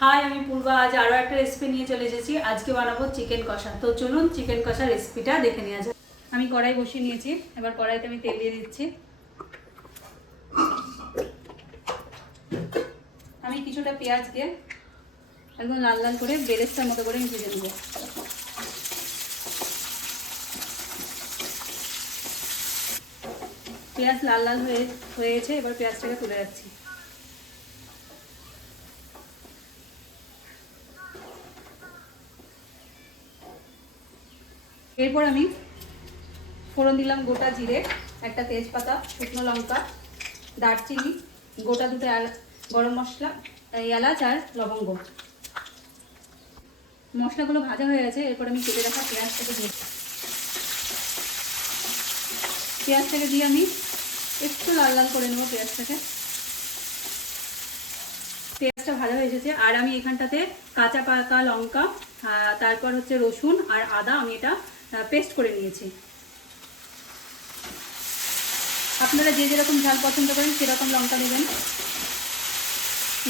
High, আমি পূর্বা। আজ আরও একটা রেসিপি নিয়ে চলে এসেছি। আজকে বানাবো চিকেন কষা। তো চলুন চিকেন কষা রেসিপিটা দেখে নেওয়া যাক। আমি কড়াই বসিয়ে নিয়েছি। এবার কড়াইতে আমি তেল দিয়ে দিচ্ছি। আমি কিছুটা পেঁয়াজকে একদম লাল লাল করে বেরেস্তার মতো করে আমি ভেজে নেব। পেঁয়াজ লাল লাল হয়ে গেছে। এবার পেঁয়াজটাকে তুলে যাচ্ছি। এরপর আমি ফোড়ন দিলাম গোটা জিরে, একটা তেজপাতা, শুকনো লঙ্কা, দারচিনি, গোটা দুটো গরম মশলা, এলাচ আর লবঙ্গ। মশলাগুলো ভাজা হয়ে গেছে। এরপর আমি কেটে রাখা পেঁয়াজটাকে দিয়ে আমি একটু লাল লাল করে নেবো পেঁয়াজটাকে। পেঁয়াজটা ভাজা হয়ে এসেছে। আর আমি এখানটাতে কাঁচা পাকা লঙ্কা, তারপর হচ্ছে রসুন আর আদা আমি এটা পেস্ট করে নিয়েছি। আপনারা যে যেরকম ঝাল পছন্দ করেন সেরকম লঙ্কা দেবেন।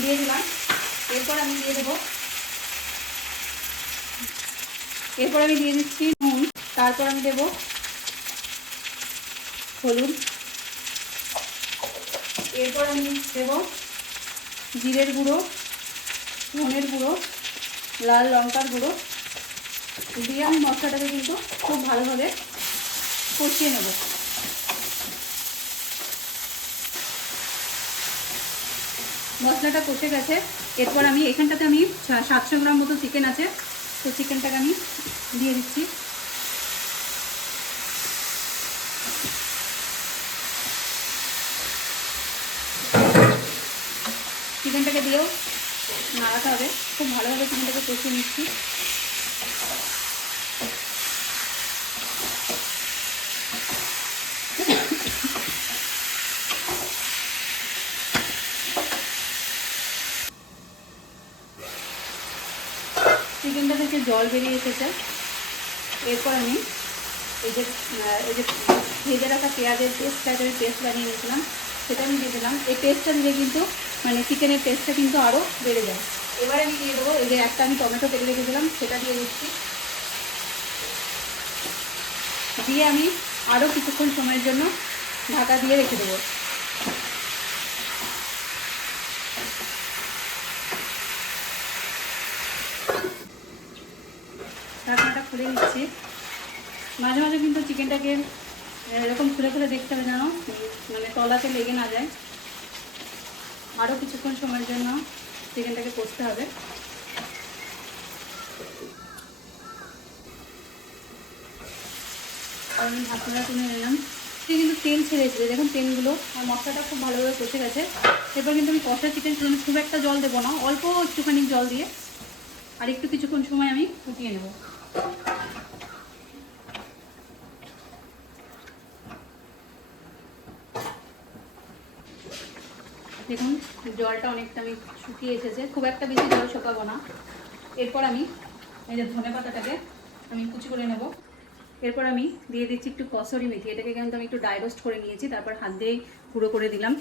দিয়ে দিলাম। এরপর আমি দিয়ে দিচ্ছি নুন। তারপর আমি দেবো হলুদ। এরপর আমি দেবো জিরের গুঁড়ো, ধনের গুঁড়ো, লাল লঙ্কার গুঁড়ো দিয়ে আমি মশলাটাকে কিন্তু খুব ভালোভাবে কষিয়ে নেব। মশলাটা কষে গেছে। এরপর আমি এখানটাতে 700 গ্রাম মতো চিকেন আছে, তো চিকেনটাকে আমি দিয়ে দিচ্ছি। চিকেনটাকে দিয়েও নাড়াতে হবে। খুব ভালোভাবে চিকেনটাকে কষিয়ে নিচ্ছি। চিকেনটা থেকে জল বেরিয়ে এসেছে। এরপর আমি এই যে ভেজে রাখা পেঁয়াজের পেস্ট বানিয়ে নিয়েছিলাম সেটা আমি দিয়ে দিলাম। এই পেস্টটা দিলে কিন্তু চিকেনের টেস্টটা কিন্তু আরও বেড়ে যায়। এবার আমি দিয়ে দেবো এই যে একটা আমি টমেটো কেটে রেখেছিলাম সেটা দিয়ে দিচ্ছি। দিয়ে আমি আরও কিছুক্ষণ সময়ের জন্য ঢাকা দিয়ে রেখে দেবো। ঢাকনাটা খুলে দিচ্ছি। মাঝে মাঝে কিন্তু চিকেনটাকে এরকম খুলে খুলে দেখতে হবে যেন তলাতে লেগে না যায়। আরও কিছুক্ষণ সময়ের জন্য চিকেনটাকে কষতে হবে। আমি ঢাকনা তুলে নিলাম। কিন্তু তেল ছেড়েছে, দেখুন তেলগুলো। আর মশলাটা খুব ভালোভাবে কষে গেছে। এরপর কিন্তু আমি কষা চিকেন খুব একটা জল দেবো না, অল্প একটুখানি জল দিয়ে আর একটু কিছুক্ষণ সময় আমি ফুটিয়ে নেব। দেখুন জলটা অনেকটা আমি শুকিয়ে এসেছে, খুব একটা বেশি জল শুকাবো না। এরপর আমি এই যে ধনে পাতাটাকে আমি কুচি করে নেব। এরপর আমি দিয়ে দিচ্ছি একটু কসুরি মেথি। এটাকে কিন্তু আমি একটু ড্রাই রোস্ট করে নিয়েছি, তারপর হাত দিয়েই গুঁড়ো করে দিলাম।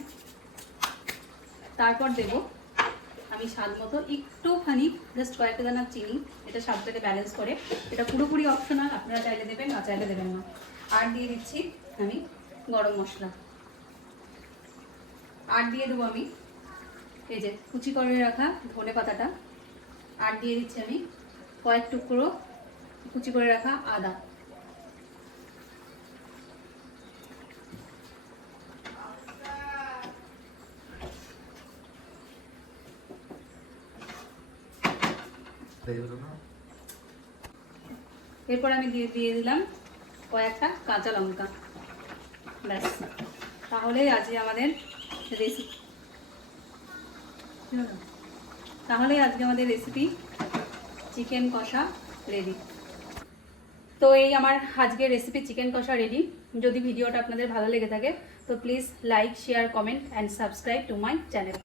তারপর দেব আমি স্বাদ মতো একটুখানি জাস্ট কয়েকটা দানা চিনি। এটা স্বাদটাকে ব্যালেন্স করে। এটা পুরোপুরি অপশনাল, আপনারা চাইলে দেবেন না চাইলে দেবেন না। আর দিয়ে দিচ্ছি আমি গরম মশলা। আর দিয়ে দেবো আমি এই যে কুচি করে রাখা ধনে পাতাটা। আর দিয়ে দিচ্ছি আমি কয়েক টুকরো কুচি করে রাখা আদা। এরপর আমি দিয়ে দিলাম কয়েকটা কাঁচা লঙ্কা। ব্যাস, তাহলেই আজকে আমাদের রেসিপি চিকেন কষা রেডি। তো এই আমার আজকের রেসিপি চিকেন কষা রেডি। যদি ভিডিওটা আপনাদের ভালো লেগে থাকে তো please like, share, comment and subscribe to my channel.